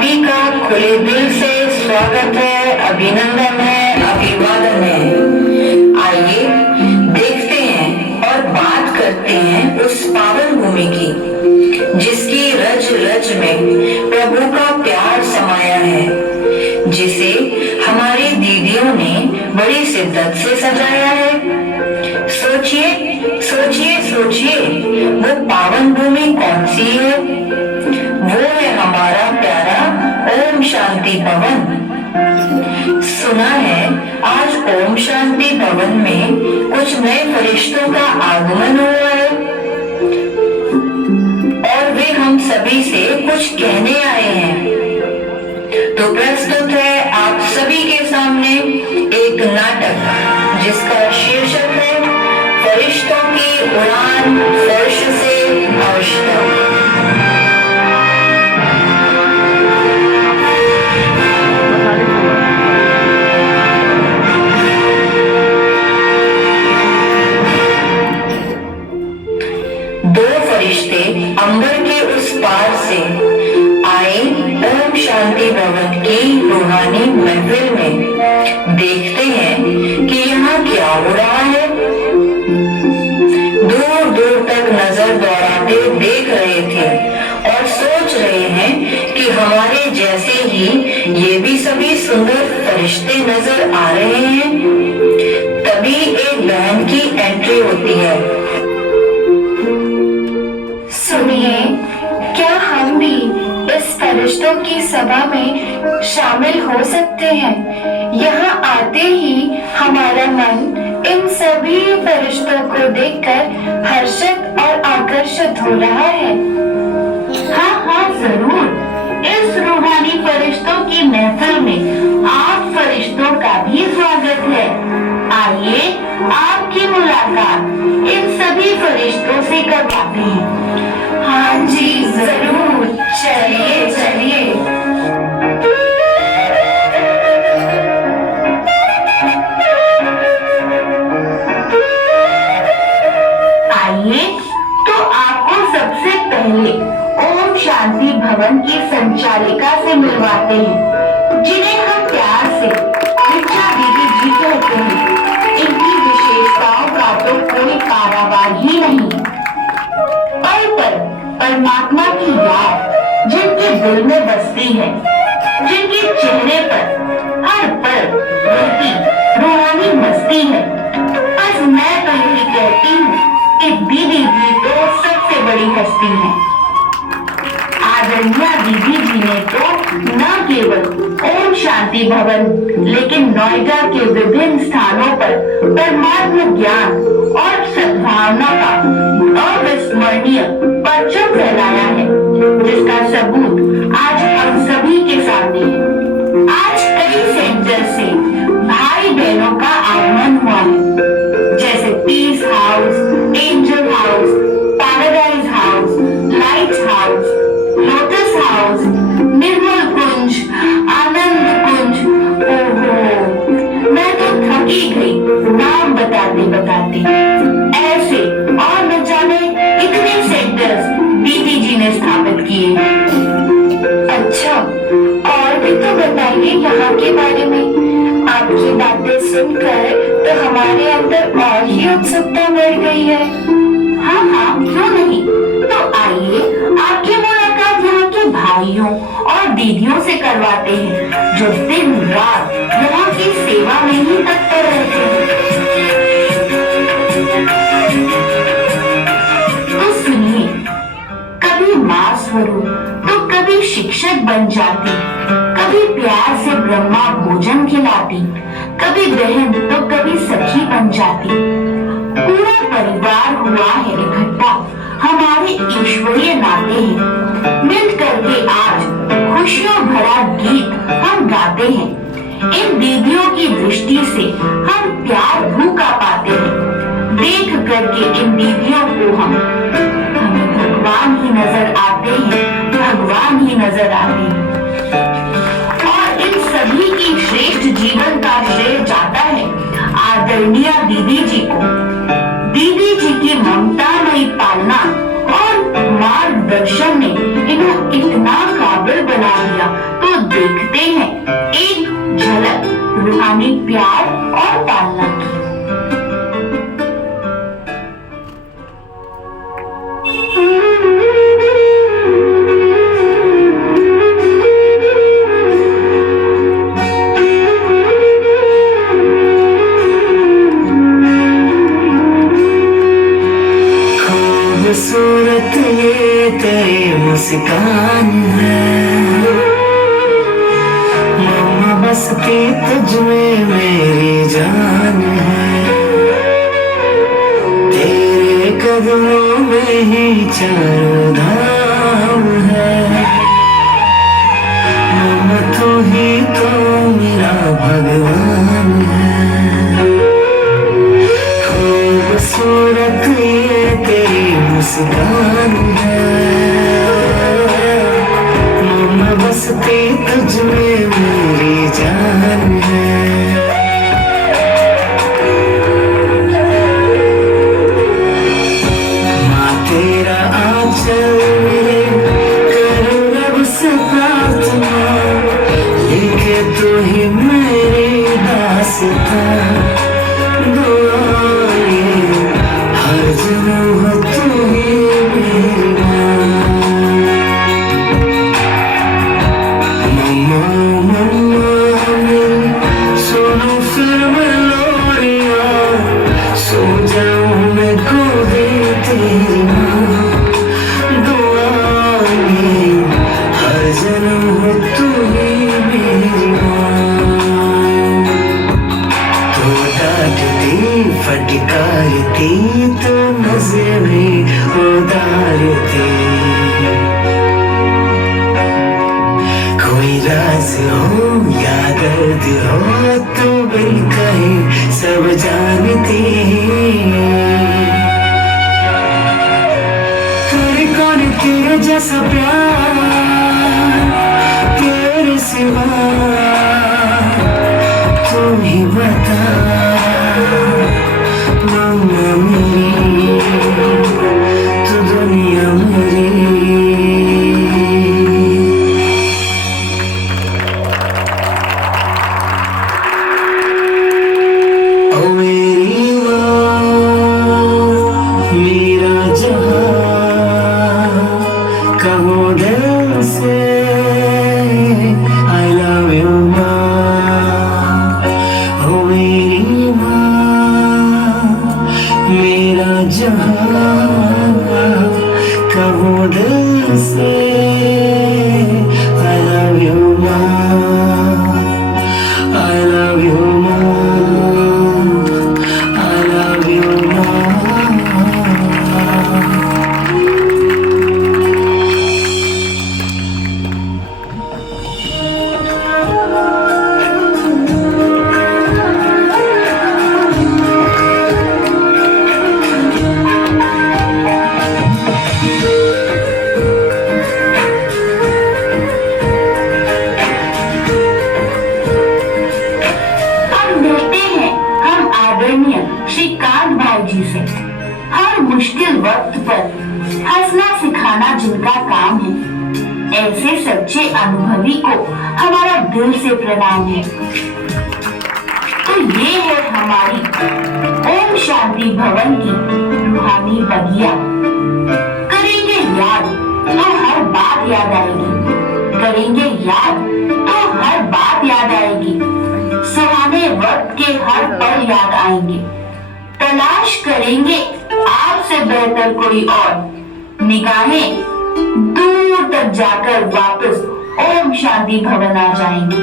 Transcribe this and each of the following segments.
सभी का खुले दिल से स्वागत है, अभिनंदन है, अभिवादन है। आइए देखते हैं और बात करते हैं उस पावन भूमि की जिसकी रज रज में प्रभु का प्यार समाया है, जिसे हमारी दीदियों ने बड़ी शिद्दत से सजाया है। सोचिए सोचिए सोचिए, वो पावन भूमि कौन सी है? वो है हमारा प्यारा ओम शांति भवन। सुना है आज ओम शांति भवन में कुछ नए फरिश्तों का आगमन हुआ है और वे हम सभी से कुछ कहने आए हैं। तो प्रस्तुत है आप सभी के सामने एक नाटक जिसका शीर्षक है फरिश्तों की उड़ान फर्श से अर्श तक। दो फरिश्ते अंबर के उस पार से आए ओम शांति भवन की रूहानी महफिल में। देखते हैं कि यहाँ क्या हो रहा है। दूर दूर तक नजर दौड़ाते देख रहे थे और सोच रहे हैं कि हमारे जैसे ही ये भी सभी सुंदर फरिश्ते नजर आ रहे हैं। तभी एक बहन की एंट्री होती है। सुनिए, क्या हम भी इस फरिश्तों की सभा में शामिल हो सकते हैं? यहाँ आते ही हमारा मन इन सभी फरिश्तों को देखकर हर्षित और आकर्षित हो रहा है। हाँ हाँ जरूर। इस रूहानी फरिश्तों की महफिल में आप फरिश्तों का भी स्वागत है। आइए आपकी मुलाकात इन सभी फरिश्तों से करवाते हैं। हाँ जी जरूर, चलिए चलिए। आइए तो आपको सबसे पहले ओम शांति भवन की संचालिका से मिलवाते हैं, जिन्हें हम प्यार से ऋचा दीदी जी कहते हैं। इनकी विशेषताओं का तो कोई पारावार ही नहीं। पर परमात्मा की याद जिनके दिल में बसती है, जिनके चेहरे पर हर पल रहती रूहानी मस्ती है, बस मैं तो यही कहती हूँ कि दीदी जी तो सबसे बड़ी हस्ती है। आदरणीय दीदी जी ने तो न केवल ओम शांति भवन लेकिन नोएडा के विभिन्न स्थानों पर परमात्म ज्ञान और सद्भावना का अविस्मरणीय परचम फैलाया है, जिसका सबूत आज हम सभी के सामने है। आज कई सेंटर से भाई बहनों का आगमन हुआ है, जैसे peace house, angel house, paradise house, light house, lotus house, Nirmal Kunj, Anand Kunj. ओहो, मैं तो थकी गई नाम बताते बताते। ऐसे और न जाने कितने सेंटर्स दीदी जी ने स्थापित किए। अच्छा, और भी तो बताइए यहाँ के बारे में। आपकी बातें सुनकर तो हमारे अंदर और ही उत्सुकता बढ़ गई है। हाँ हाँ, क्यों नहीं। तो आइए आपकी मुलाकात यहाँ के भाइयों और दीदियों से करवाते हैं, जो दिन रात यहाँ की सेवा में ही तत्पर रहते हैं। तो सुनिए, कभी माँ स्वरूप तो कभी शिक्षक बन जाती, कभी प्यार से ब्रह्मा भोजन खिलाती, कभी बहन तो कभी सखी बन जाती। पूरा परिवार हुआ है इकट्ठा, हमारे ईश्वरीय नाते हैं। मिल करके आज खुशियों भरा गीत हम गाते हैं। इन दीदियों की दृष्टि से हम प्यार भूखा पाते हैं। देख करके इन दीदियों को हमें भगवान ही नजर आते हैं, भगवान ही नजर आते हैं। और इन सभी की श्रेष्ठ जीवन का श्रेय जाता है आदरणीय दीदी जी को। दीदी जी की ममतामयी पालना और मार्गदर्शन ने इन्हें इतना काबिल बना दिया देखते हैं एक झलक रूहानी प्यार और पालना की। खूबसूरत ये तेरी मुस्कान है, मम्मा बसती तुझ में मेरी जान है। तेरे कदमों में ही चारों धाम है, मम्मा तू ही तो मेरा भगवान है। खूबसूरत ये तेरी मुस्कान है, मम्मा बसती तुझ में मेरी जान है। माँ तेरा आंचल मेरे करो रब से प्रार्थना, लिखे तू ही मेरी दास्तां। हर जन्म हो तू ही मेरी माँ। मम्मा मम्मा मेरी सुनो फिर मैं लोरिया, सो जाऊं मैं गोदी तेरी माँ। दुआ में हर जन्म हो तू ही मेरी माँ। तो डांटती फटकारती तो नजरें उतारती, कोई राज हो या दर्द हो तो बिन कहे सब जानती। तेरे कौन तेरे जैसा प्यार तेरे सिवा, तू ही बता मम्मा मेरी, तू दुनिया मेरी। ओ मेरी माँ मेरा जहाँ, कहो दिल से I love you माँ। ओ मेरी माँ मेरा जहाँ, कहो दिल से I love you माँ। I love you माँ, I love you माँ। अब मिलते हैं हम आदरणीय श्री कांत भाई जी से। हर मुश्किल वक्त पर हंसना सिखाना जिनका काम है, ऐसे सच्चे अनुभवी को हमारा दिल से प्रणाम है। तो ये है हमारी ओम शांति भवन की रूहानी बगिया। करेंगे याद तो हर बात याद आएगी, करेंगे याद तो हर बात याद आएगी। सुहाने वक्त के हर पल याद आएंगे, तलाश करेंगे आपसे बेहतर कोई और। निगाहें दूर तक जाकर वापस ओम शांति भवन आ जाएंगी।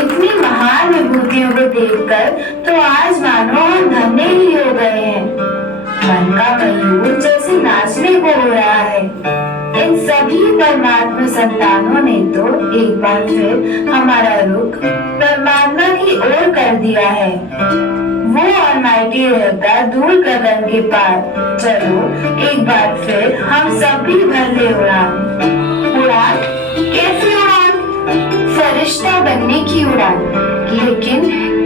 इतनी महान विभूतियों को देखकर तो आज मानो हम धन्य ही हो गए हैं। मन का मयूर जैसे नाचने को हो रहा है। इन सभी परमात्मा संतानों ने तो एक बार फिर हमारा रुख परमात्मा की ओर कर दिया है। वो ऑलमाइटी रहता दूर गगन के पार। चलो एक बार फिर हम सब भी भर ले उड़ान। उड़ान कैसी उड़ान? फरिश्ता बनने की उड़ान। लेकिन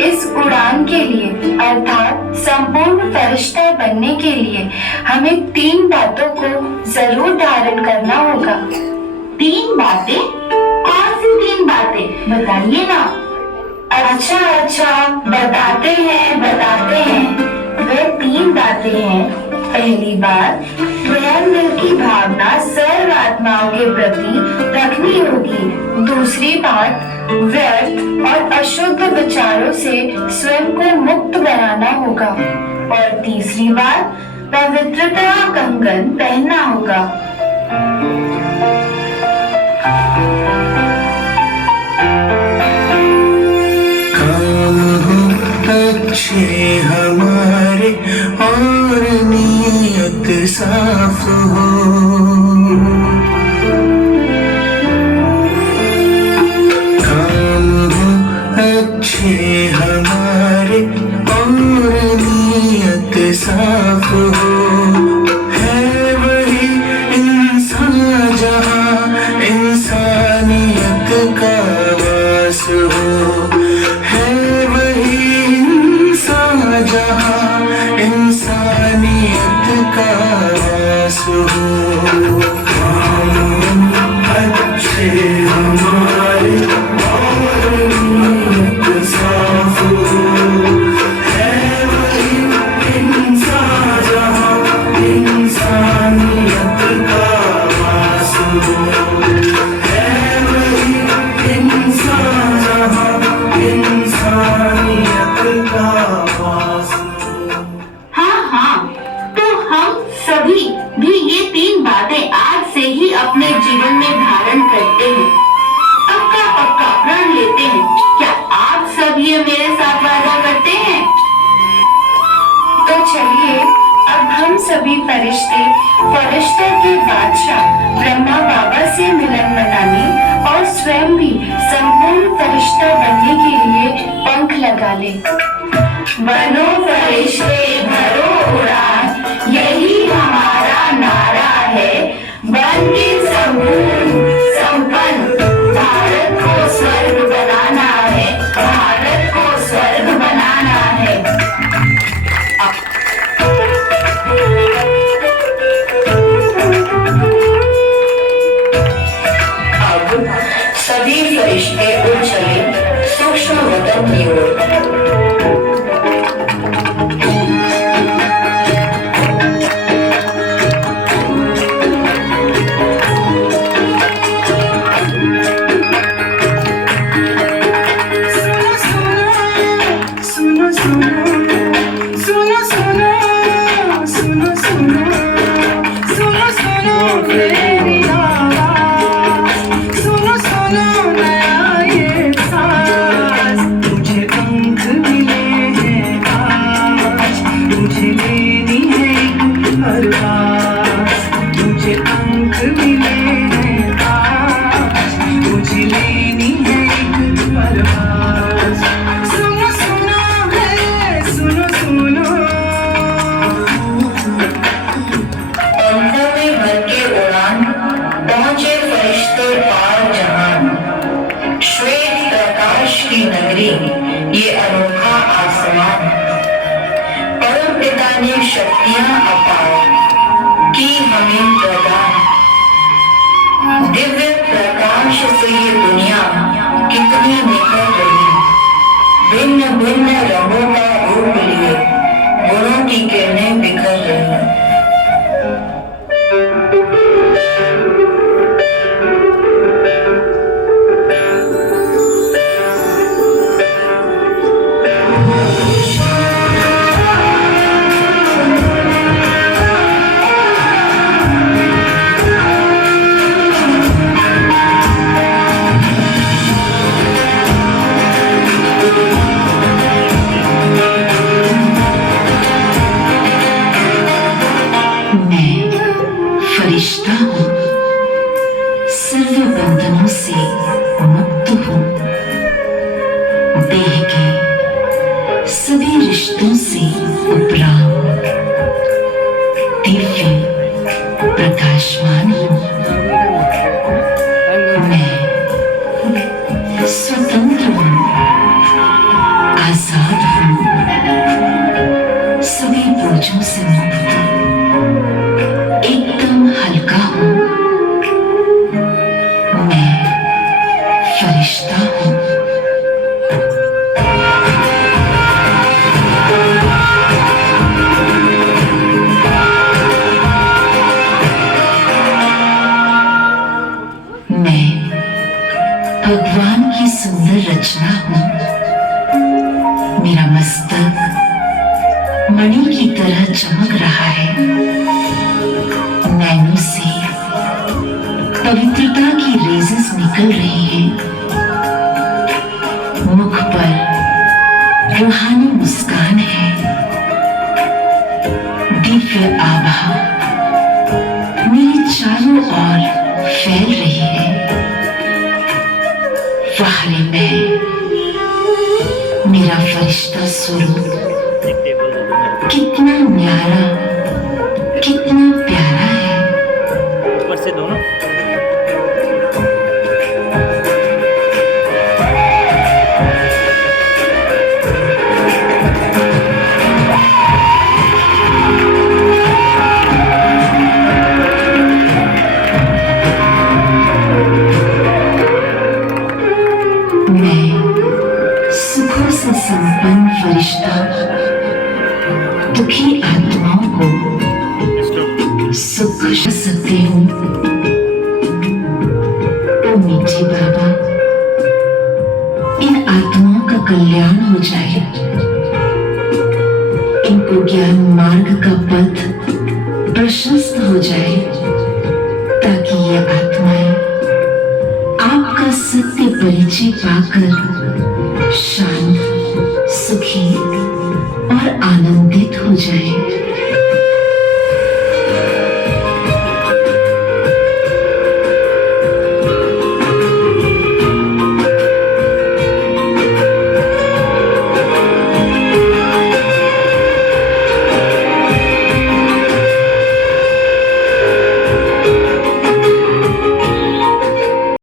इस उड़ान के लिए अर्थात संपूर्ण फरिश्ता बनने के लिए हमें 3 बातों को जरूर धारण करना होगा। 3 बातें? कौन बताइए ना। अच्छा अच्छा, बताते हैं बताते हैं। वे 3 बातें हैं। पहली बात, प्रेम दिल की भावना सर्व आत्माओं के प्रति रखनी होगी। दूसरी बात, व्यर्थ और अशुद्ध विचारों से स्वयं को मुक्त बनाना होगा। और तीसरी बात, पवित्रता कंगन पहनना होगा। काम हो अच्छे हमारे और नीयत साफ हो। काम हो अच्छे हमारे और नीयत साफ हो। है वही इंसान जहाँ इंसानियत का वास हो। है वही इंसान जहाँ इंसानियत का वास हो। हम अच्छे हमारे और नीयत साफ हो। है वही इंसान जहाँ इंसानियत का वास हो। है वही इंसान जहाँ इंसानियत का वास हो। हाँ हाँ, तो हम सभी भी ये 3 बातें आज से ही अपने जीवन में धारण करते हैं। पक्का पक्का प्रण लेते हैं। क्या आप सब ये मेरे साथ वादा करते हैं? तो चलिए अब हम सभी फरिश्तों के बादशाह ब्रह्मा बाबा से मिलन मनाने और स्वयं भी संपूर्ण फरिश्ता बनने के लिए पंख लगा ले। बनो फरिश्ते, भरो उड़ान, यही हमारा नारा है। बन के संपूर्ण संपन्न भारत को स्वर्ग बनाना है। भारत को स्वर्ग बनाना है। अब सभी फरिश्ते उड़ चले सूक्ष्म वतन की ओर। सुनो सुनो सुनो सुनो सुनो सुनो सुनो सुनो मेरी आवाज़। सुनो सुनो नया ये साज। मुझे पंख मिले हैं आज। मुझे लेनी है एक परवाज़। मुझे पंख मिले हैं आज। मुझे लेनी है एक परवाज़। सुनो सुनो है सुनो सुनो। पंखों में भर के उड़ान, पहुंचे फरिश्ते पार जहान। श्वेत प्रकाश की नगरी, ये अनोखा आसमान। परम पिता ने शक्तियां अपार की हमें प्रदान। दिव्य प्रकाश से ये दुनिया कितनी निखर रही। भिन्न भिन्न रंगों का रूप लिए गुणों की किरणें बिखर रही। फरिश्ता हूँ, सर्व बंधनों से मुक्त हूँ। देह के सभी रिश्तों से उपरा हूँ। दिव्य प्रकाशमान हूँ। मैं स्वतंत्र हूँ, आजाद हूँ, सभी बोझों से मुक्त हूँ। एकदम हल्का हूँ मैं। मैं भगवान की सुंदर रचना हूं। मेरा मस्तक मणि की तरह चमक रहा है। नैनों से पवित्रता की रेजेस निकल रही हैं। मुख पर रूहानी मुस्कान है। दिव्य आभा मेरे चारों ओर फैल रही है। वाह मैं, मेरा फरिश्ता स्वरूप कितना न्यारा, कितना प्यारा है। ऊपर से दोनों मैं सुखों से संपन्न फरिश्ता दुखी आत्माओं को सुख सकती हूँ। ओ मीठे बाबा, इन आत्माओं का कल्याण हो जाए। इनको ज्ञान मार्ग का पथ प्रशस्त हो जाए, ताकि ये आत्माएं आपका सत्य परिचय पाकर शांत, सुखी और आनंदित हो जाए।